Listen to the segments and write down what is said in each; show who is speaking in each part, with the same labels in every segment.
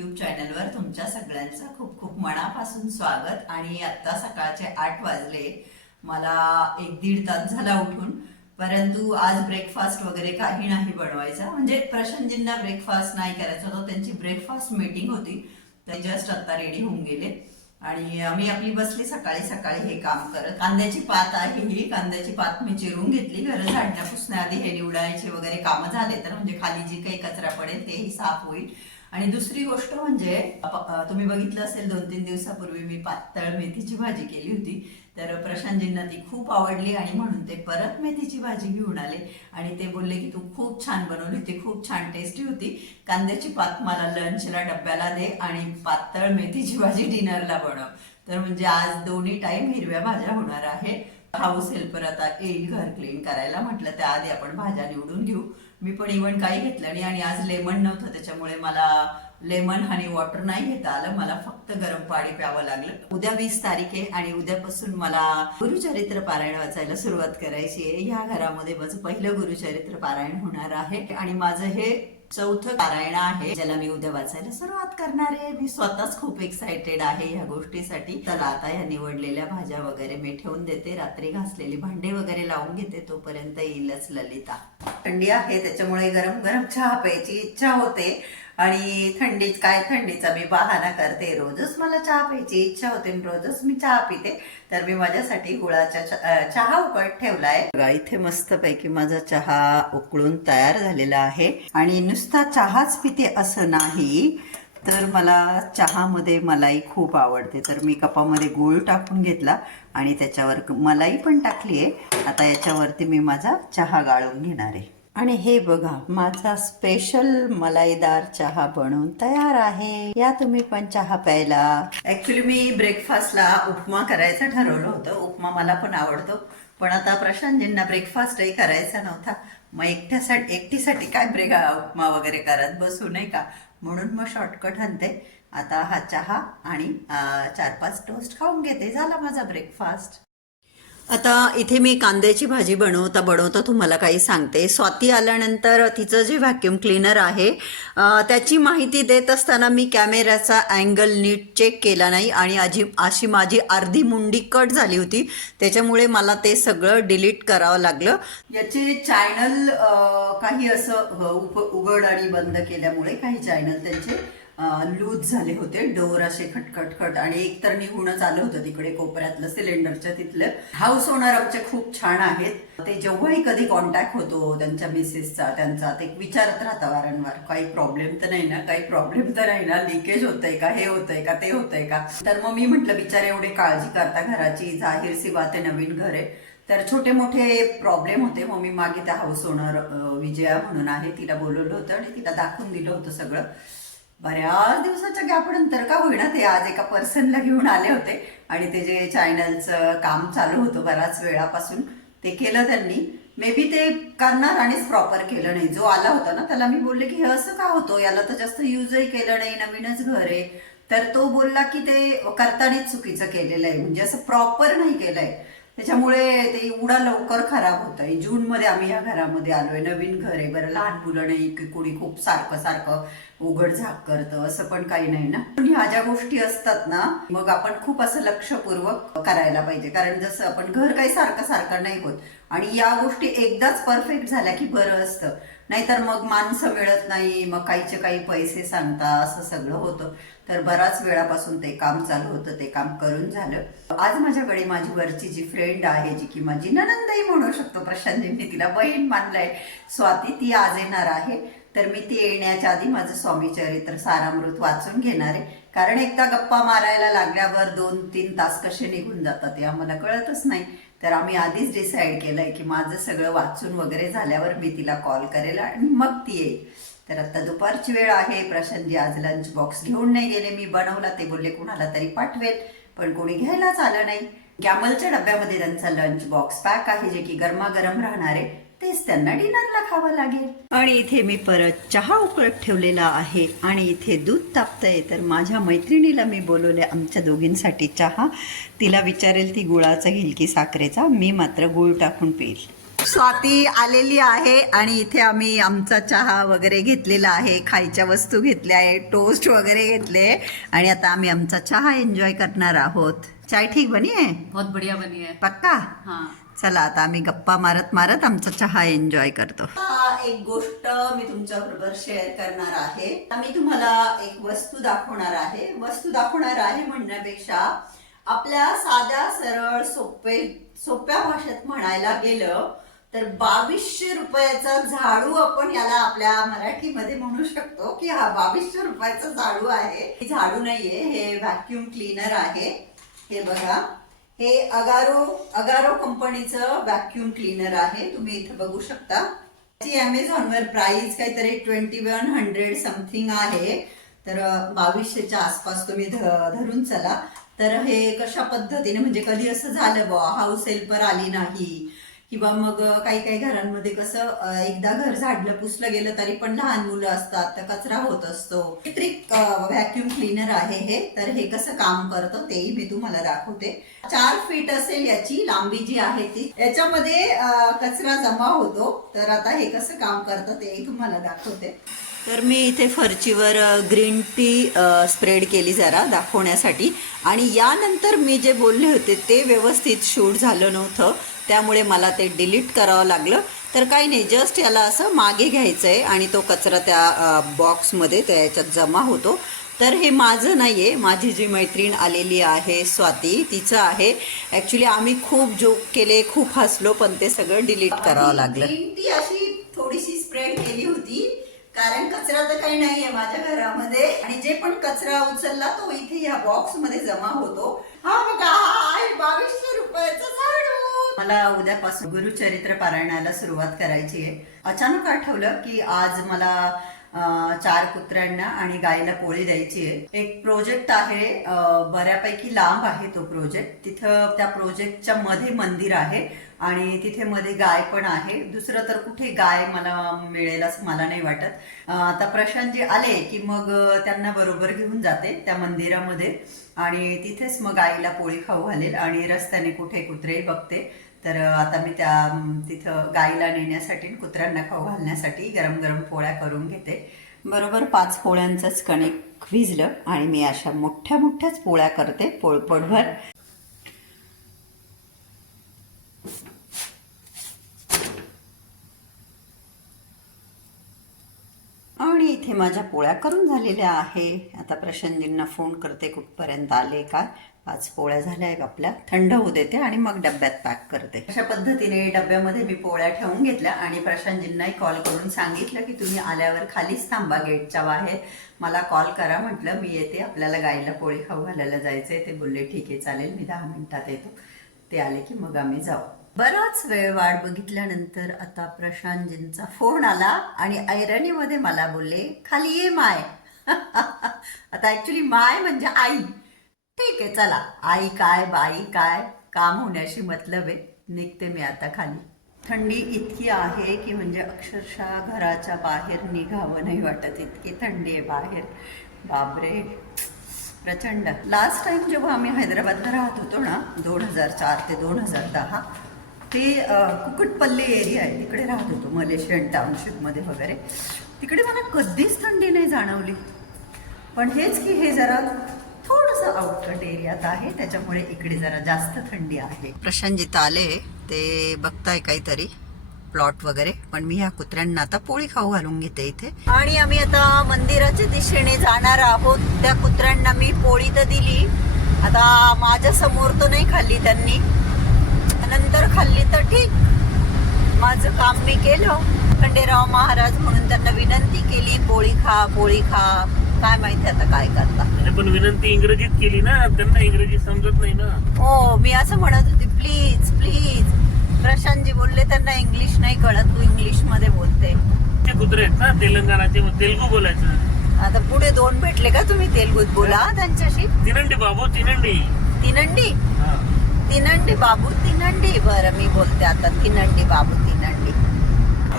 Speaker 1: YouTube चॅनलवर तुमच्या सगळ्यांचं खूप खूप मनापासून स्वागत. आणि आत्ता सकाळचे आठ वाजले. मला एक दीड तास झाला उठून. परंतु आज ब्रेकफास्ट वगैरे काही नाही बनवायचा. म्हणजे प्रशांतजींना ब्रेकफास्ट नाही करायचा होता. त्यांची ब्रेकफास्ट मीटिंग होती. ते जस्ट आता रेडी होऊन गेले. आणि मी आपली बसली सकाळी सकाळी हे काम करत. कांद्याची पात आहे ही. कांद्याची पात मी चिरून घेतली. घर झाडण्या पुसण्याआधी हे निवडायचे वगैरे कामं झाले तर म्हणजे खाली जी काही कचरा पडेल तेही साफ होईल. आणि दुसरी गोष्ट म्हणजे तुम्ही बघितलं असेल दोन तीन दिवसापूर्वी मी पातळ मेथीची भाजी केली होती. तर प्रशांतजींना ती खूप आवडली आणि म्हणून ते परत मेथीची भाजी घेऊन आले. आणि ते बोलले की तू खूप छान बनवली होती खूप छान टेस्टी होती. कांद्याची पात मला लंचला डब्याला दे आणि पातळ मेथीची भाजी डिनरला बनव. तर म्हणजे आज दोन्ही टाईम हिरव्या भाज्या होणार आहे हाऊस हेल्पर आता येईल घर क्लीन करायला म्हटलं त्याआधी आपण भाज्या निवडून घेऊ. मी पण इव्हन काही घेतलं नाही आणि आज लेमन नव्हतं त्याच्यामुळे मला लेमन हनी वॉटर नाही घेता आलं. मला फक्त गरम पाणी प्यावं लागलं. उद्या वीस तारीख आहे आणि उद्यापासून मला गुरुचरित्र पारायण वाचायला सुरुवात करायची आहे. ह्या घरामध्ये माझं पहिलं गुरुचरित्र पारायण होणार आहे. आणि माझं हे चौथं पारायण आहे ज्याला मी उद्या वाचायला सुरुवात करणार आहे. मी स्वतःच खूप एक्साइटेड आहे ह्या गोष्टीसाठी. चला आता ह्या निवडलेल्या भाज्या वगैरे मी ठेवून देते. रात्री घासलेली भांडे वगैरे लावून घेते तोपर्यंत येईलच ललिता. थंडी आहे त्याच्यामुळे गरम गरम चहा प्यायची इच्छा होते. आणि थंडीत काय थंडीचा मी बहाणा करते रोजच मला चहा प्यायची इच्छा होते रोजच मी चहा पिते. तर मी माझ्यासाठी गुळाचा चहा उकळत ठेवलाय. इथे मस्त पैकी माझा चहा उकळून तयार झालेला आहे. आणि नुसता चहाच पिते असं नाही तर मला चहामध्ये मलाई खूप आवडते. तर मी कपामध्ये गूळ टाकून घेतला आणि त्याच्यावर मलाई पण टाकली आहे आता याच्यावरती मी माझा चहा गाळून घेणार. आहे आणि हे बघा माझा स्पेशल मलाईदार चहा बनवून तयार आहे. या तुम्ही पण चहा प्यायला. ऍक्च्युली मी ब्रेकफास्टला उपमा करायचं ठरवलं होतं. उपमा मला पण आवडतो. पण आता प्रशांतजींना ब्रेकफास्टही करायचा नव्हता. मग एकट्यासाठी एकटीसाठी काय ब्रेक उपमा वगैरे करत बसू नाही का? म्हणून मग शॉर्टकट आणते. आता हा चहा आणि चार पाच टोस्ट खाऊन घेते. झाला माझा ब्रेकफास्ट आता इथे मी कांद्याची भाजी बनवता बनवता तुम्हाला काही सांगते. स्वाती आल्यानंतर तिचं जे व्हॅक्यूम क्लीनर आहे त्याची माहिती देत असताना मी कॅमेऱ्याचा अँगल नीट चेक केला नाही आणि आजी अशी माझी अर्धी मुंडी कट झाली होती. त्याच्यामुळे मला ते सगळं डिलीट करावं लागलं. याचे चॅनल काही असं उप उघड आणि बंद केल्यामुळे काही चॅनल त्यांचे लूज झाले होते. डोर असे खटखटखट आणि एक तर निघूनच आलं होतं तिकडे कोपऱ्यातलं सिलेंडरच्या तिथलं. हाऊस ओनर आमचे खूप छान आहेत. ते जेव्हाही कधी कॉन्टॅक्ट होतो त्यांच्या मिसेसचा त्यांचा ते विचारत राहता वारंवार काही प्रॉब्लेम तर नाही ना? काही प्रॉब्लेम तर नाही ना? लिकेज होतंय का? हे होतंय का? ते होतंय का? तर मग मी म्हटलं बिचारे एवढे काळजी करता घराची जाहीर बात आहे नवीन घर आहे. तर छोटे मोठे प्रॉब्लेम होते. मग मी मागे त्या हाऊस ओनर विजया म्हणून आहे तिला बोलवलं होतं आणि तिला दाखवून दिलं होतं सगळं. बऱ्याच दिवसाच्या गॅपनंतर का होईना ते आज एका पर्सनला घेऊन आले होते. आणि ते जे चॅनलचं काम चालू होतं बऱ्याच वेळापासून ते केलं त्यांनी. मे बी ते करणार आणिच प्रॉपर केलं नाही. जो आला होता ना त्याला मी बोलले की हे असं का होतं? याला तर जास्त युजही केलं नाही नवीनच घर आहे. तर तो बोलला की ते करतानाच चुकीचं केलेलं आहे. म्हणजे असं प्रॉपर नाही केलंय. त्याच्यामुळे ते एवढा लवकर खराब होत आहे जून मध्ये आम्ही या घरामध्ये आलोय. नवीन घर आहे बरं लहान मुलं नाही की कुणी खूप सारखं सारखं उघड झाक करतं असं पण काही नाही ना. पण ह्या ज्या गोष्टी असतात ना मग आपण खूप असं लक्षपूर्वक करायला पाहिजे. कारण जसं आपण घर काही सारखं सारखं नाही होत. आणि या गोष्टी एकदाच परफेक्ट झाल्या की बरं असतं. नाहीतर मग माणसं मिळत नाही मग काहीचे काही पैसे सांगता असं सगळं होतं. तर बराच वेळापासून ते काम चालू होतं ते काम करून झालं. आज माझ्याकडे माझी वरची जी फ्रेंड आहे जी की माझी ननंदही म्हणू शकतो प्रशांतजींनी तिला बहीण मानलाय. स्वाती ती आज येणार आहे. तर मी ती येण्याच्या आधी माझं स्वामी चरित्र सारामृत वाचून घेणार आहे. कारण एकदा गप्पा मारायला लागल्यावर दोन तीन तास कसे निघून जातात ते आम्हाला कळतच नाही. तर आम्ही आधीच डिसाईड केलंय की माझं सगळं वाचून वगैरे झाल्यावर मी तिला कॉल करेल आणि मग ती येईल. तर आता दुपारची वेळ आहे. प्रशांतजी आज लंच बॉक्स घेऊन नाही गेले. मी बनवला. ते बोलले कुणाला तरी पाठवेल. पण कोणी घ्यायलाच आलं नाही. कॅमलच्या डब्यामध्ये त्यांचा लंच बॉक्स पॅक आहे जे की गरमागरम राहणार आहे. तेच त्यांना डिनरला खावं लागेल. आणि इथे मी परत चहा उकळत ठेवलेला आहे आणि इथे दूध तापतंय. तर माझ्या मैत्रिणीला मी बोलवले आमच्या दोघींसाठी चहा. तिला विचारेल ती गुळाचा घेईल की साखरेचा. मी मात्र गुळ टाकून पिईल. स्वाती आलेली आहे आणि इथे आम्ही आमचा चहा वगैरे घेतलेला आहे. खायच्या वस्तू घेतल्या आहे टोस्ट वगैरे घेतले. आणि आता आम्ही आमचा चहा एन्जॉय करणार आहोत. चाय ठीक बनी आहे?
Speaker 2: बहुत बढ़िया बनी है
Speaker 1: पक्का?
Speaker 2: हाँ.
Speaker 1: चला आता आम्ही गप्पा मारत मारत आमचा चहा एन्जॉय करतो. एक गोष्ट मी तुमच्या बरोबर शेअर करणार आहे. मी तुम्हाला एक वस्तू दाखवणार आहे. वस्तू दाखवणार आहे म्हणण्यापेक्षा आपल्या साध्या सरळ सोपे सोप्या भाषेत म्हणायला गेलं तर बावीसशे रुपयाचा झाडू आपण याला आपल्या मराठीमध्ये म्हणू शकतो की हा बावीसशे रुपयाचा झाडू आहे. हे झाडू नाहीये हे व्हॅक्युम क्लीनर आहे. हे बघा. हे अगारो अगारो कंपनीचं व्हॅक्युम क्लीनर आहे. तुम्ही इथं बघू शकता. ती अमेझॉनवर प्राईस काहीतरी ट्वेंटी वन हंड्रेड समथिंग आहे. तर बावीसशेच्या आसपास तुम्ही धरून चला. तर हे कशा पद्धतीने म्हणजे कधी असं झालं बा हाऊस हेल्पर आली नाही. किंवा मग काही काही घरांमध्ये कसं एकदा घर झाडलं पुसलं गेलं तरी पण लहान मुलं असतात तर कचरा होत असतो. इलेक्ट्रिक व्हॅक्युम क्लीनर आहे हे. तर हे कसं काम करतं तेही मी तुम्हाला दाखवते. चार फीट असेल याची लांबी जी आहे ती. याच्यामध्ये कचरा जमा होतो. तर आता हे कसं काम करतं तेही तुम्हाला दाखवते. तर मी इथे फरचीवर ग्रीन टी स्प्रेड केली जरा दाखवण्यासाठी. आणि यानंतर मी जे बोलले होते ते व्यवस्थित शूट झालं नव्हतं. त्यामुळे मला ते डिलीट करावं लागलं. तर काही नाही जस्ट याला असं मागे घ्यायचं आहे आणि तो कचरा त्या बॉक्समध्ये त्या याच्यात जमा होतो. तर हे माझं नाही आहे माझी जी मैत्रीण आलेली आहे स्वाती तिचं आहे. ॲक्च्युली आम्ही खूप जोक केले खूप हसलो पण ते सगळं डिलीट करावं लागलं. ती अशी थोडीशी स्प्रेड केली होती. कारण कचरा तर काही नाहीये माझ्या घरामध्ये. आणि जे पण कचरा उचलला तो इथे या बॉक्समध्ये जमा होतो. हा बघा हा आहे बावीसशे रुपयाचा झाडू. मला उद्यापासून गुरुचरित्र पारायणाला सुरुवात करायची आहे. अचानक आठवलं की आज मला चार कुत्र्यांना आणि गायीला पोळी द्यायची आहे. एक प्रोजेक्ट आहे बऱ्यापैकी लांब आहे तो प्रोजेक्ट तिथं त्या प्रोजेक्टच्या मध्ये मंदिर आहे आणि तिथे मध्ये गाय पण आहे. दुसरं तर कुठे गाय मला मिळेल असं मला नाही वाटत. आता प्रशांत जे आले की मग त्यांना बरोबर घेऊन जाते त्या मंदिरामध्ये. आणि तिथेच मग गाईला पोळी खाऊ घालेल आणि रस्त्याने कुठे कुत्रे बघते. तर आता मी त्या तिथं गाईला नेण्यासाठी कुत्र्यांना खाऊ घालण्यासाठी गरम गरम पोळ्या करून घेते. बरोबर पाच पोळ्यांचंच कणिक भिजलं आणि मी अशा मोठ्या मोठ्याच पोळ्या करते पोळपटभर आणि इथे माझ्या पोळ्या करून झालेल्या आहे. आता प्रशांतजींना फोन करते कुठपर्यंत आले का. पाच पोळ्या झाल्या आहेत आपल्या. थंड होऊ देते आणि मग डब्यात पॅक करते. अशा पद्धतीने डब्यामध्ये मी पोळ्या ठेवून घेतल्या आणि प्रशांतजींनाही कॉल करून सांगितलं की तुम्ही आल्यावर खालीच थांबा गेटच्या बाहेर. मला कॉल करा म्हटलं मी येते आपल्याला गाईला पोळी खाऊ घालायला जायचंय. ते बोलले ठीक आहे चालेल मी दहा मिनिटात येतो. ते आले की मग आम्ही जाऊ. बराच वेळ वाट बघितल्यानंतर आता प्रशांतजींचा फोन आला आणि ऐरणीमध्ये मला बोलले खाली ये माय. आता ऍक्च्युली माय म्हणजे आई. ठीक आहे चला. आई काय बाई काय काम होण्याशी मतलब आहे. निघते मी आता खाली. थंडी इतकी आहे की म्हणजे अक्षरशः घराच्या बाहेर निघावं नाही वाटत. इतकी थंडी आहे बाहेर. बापरे. प्रचंड. लास्ट टाइम जेव्हा आम्ही हैदराबादला राहत होतो ना दोन हजार चार ते दोन हजार दहा ते अं, कुकुटपल्ली एरिया आहे. तिकडे राहत होतो मलेशियन टाउनशिपमध्ये वगैरे. तिकडे मला कधीच थंडी नाही जाणवली. पण हेच की हे जरा थोडंसं आउटकट एरियात आहे. त्याच्यामुळे इकडे जरा जास्त थंडी आहे. प्रशांतजीत आले ते बघताय काहीतरी प्लॉट वगैरे पण मी ह्या कुत्र्यांना आता पोळी खाऊ घालून घेते इथे. आणि आम्ही आता मंदिराच्या दिशेने जाणार आहोत. त्या कुत्र्यांना मी पोळी तर दिली. आता माझ्यासमोर तर नाही खाल्ली त्यांनी. नंतर खाल्ली तर ठीक. माझं काम मी केलं. खंडेराव महाराज म्हणून त्यांना विनंती केली पोळी खा पोळी खा. काय माहिती आता काय करता.
Speaker 3: अरे पण विनंती इंग्रजीत केली ना त्यांना इंग्रजी समजत नाही ना.
Speaker 1: हो मी असं म्हणत होती प्लीज प्लीज प्रशांतजी बोलले त्यांना इंग्लिश नाही कळत तू इंग्लिशमध्ये बोलते.
Speaker 3: ते कुत्रे आहेत ना तेलंगणाचे मग तेलगू बोलायचं.
Speaker 1: आता पुढे दोन भेटले का तुम्ही तेलगुत बोला त्यांच्याशी?
Speaker 3: तिनंडी बाबू तिनंडी.
Speaker 1: तिनंडी?
Speaker 3: हा.
Speaker 1: तिनंडी बाबू तिनंडी? बरं मी बोलते आता. तिनंडी बाबू तिनंडी.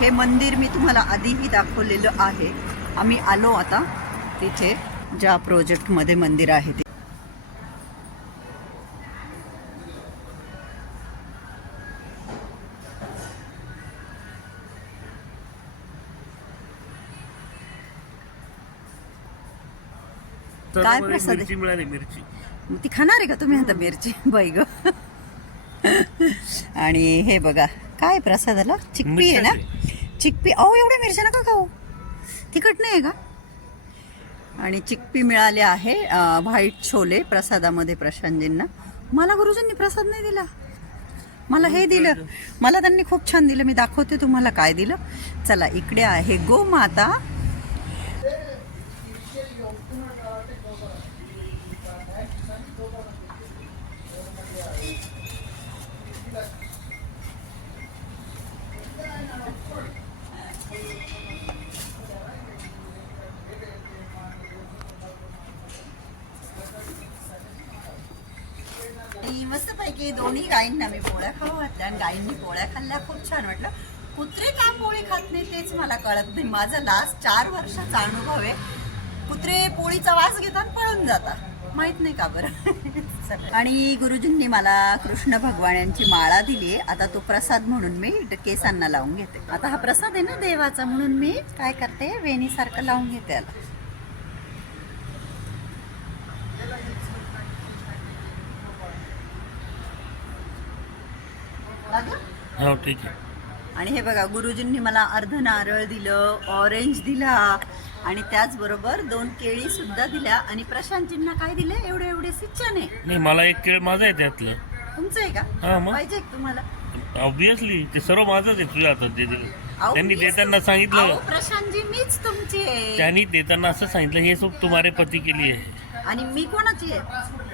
Speaker 1: हे मंदिर मी तुम्हाला आधीही दाखवलेलं आहे. आम्ही आलो आता. तिथे ज्या ज्या प्रोजेक्टमध्ये मंदिर आहे ते.
Speaker 3: काय
Speaker 1: प्रसाद
Speaker 3: मिरची
Speaker 1: ती खाणार आहे का तुम्ही आता मिरची? बैग ग. आणि हे बघा काय प्रसादाला चिकपी आहे ना? चिकपी अहो एवढ्या मिरच्या नका खाऊ. तिखट नाही आहे का? आणि चिक्पी मिळाले आहे व्हाईट छोले प्रसादामध्ये प्रशांतजींना. मला गुरुजींनी प्रसाद नाही दिला. मला हे दिलं? मला त्यांनी खूप छान दिलं. मी दाखवते तुम्हाला काय दिलं. चला इकडे आहे गोमाता आणि की दोन्ही गायींना मी पोळ्या खाऊ घातल्या आणि गायींनी पोळ्या खाल्ल्या. खूप छान वाटलं. कुत्रे का पोळी खात नाही तेच मला कळत नाही. माझा लास्ट चार वर्षाचा अनुभव आहे. कुत्रे पोळीचा वास घेतात पळून जातात. माहीत नाही का बरं? आणि गुरुजींनी मला कृष्ण भगवान यांची माळा दिली आहे. आता तो प्रसाद म्हणून मी केसांना लावून घेते. आता हा प्रसाद आहे ना देवाचा म्हणून मी काय करते? वेणीसारखं लावून घेते याला लागलं
Speaker 3: हो ठीक आहे
Speaker 1: आणि हे बघा गुरुजींनी मला अर्ध नारळ दिलं ऑरेंज दिला आणि त्याचबरोबर दोन केळी सुद्धा दिल्या. आणि प्रशांतजींना काय दिले? एवढे एवढे सिच्चाने.
Speaker 3: नाही मला एक केळ माझं आहे त्यातलं.
Speaker 1: तुमचं आहे का?
Speaker 3: हा मग?
Speaker 1: पाहिजे का तुम्हाला.
Speaker 3: ऑब्विसली ते सर्व माझंच आहे तुझ्या हातात दिलं.
Speaker 1: अहो,
Speaker 3: त्यांनी
Speaker 1: मीच
Speaker 3: देताना
Speaker 1: तुम-
Speaker 3: सांगितलं.
Speaker 1: अहो, प्रशांतजी मीच तुमची आहे.
Speaker 3: त्यांनी देताना असं सांगितलं हे सब तुम्हारे पती केली आहे.
Speaker 1: आणि मी कोणाची आहे?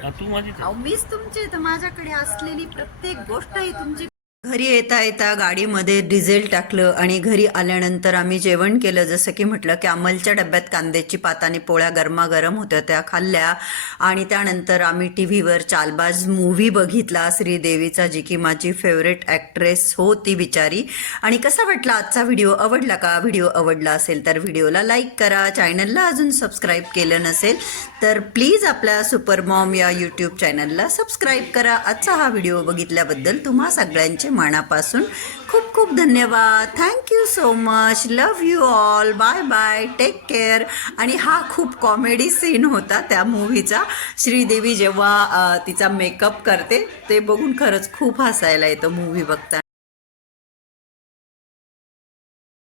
Speaker 3: हा, तू माझी
Speaker 1: अहो मीच तुमची आहे. तर माझ्याकडे असलेली प्रत्येक गोष्ट ही तुमची घरी येता येता गाडीमध्ये डिझेल टाकलं आणि घरी आल्यानंतर आम्ही जेवण केलं. जसं की म्हटलं की अमलच्या डब्यात कांद्याची पात आणि पोळ्या गरमागरम होत्या त्या खाल्ल्या. आणि त्यानंतर आम्ही टी व्हीवर चालबाज मूव्ही बघितला. श्रीदेवीचा जी की माझी फेवरेट ॲक्ट्रेस हो ती बिचारी. आणि कसा वाटला आजचा व्हिडिओ आवडला का? व्हिडिओ आवडला असेल तर व्हिडिओला लाईक करा. चॅनलला अजून सबस्क्राईब केलं नसेल तर प्लीज आपल्या सुपर मॉम या यूट्यूब चॅनलला सबस्क्राईब करा. आजचा हा व्हिडिओ बघितल्याबद्दल तुम्हा सगळ्यांचे मनापासून खूप खूप धन्यवाद. Thank you so much love you all bye bye take care आणि हा खूप कॉमेडी सीन होता त्या मूव्हीचा श्रीदेवी जेव्हा तिचा मेकअप करते ते बघून खरंच खूप हसायला येतं मूव्ही बघताना.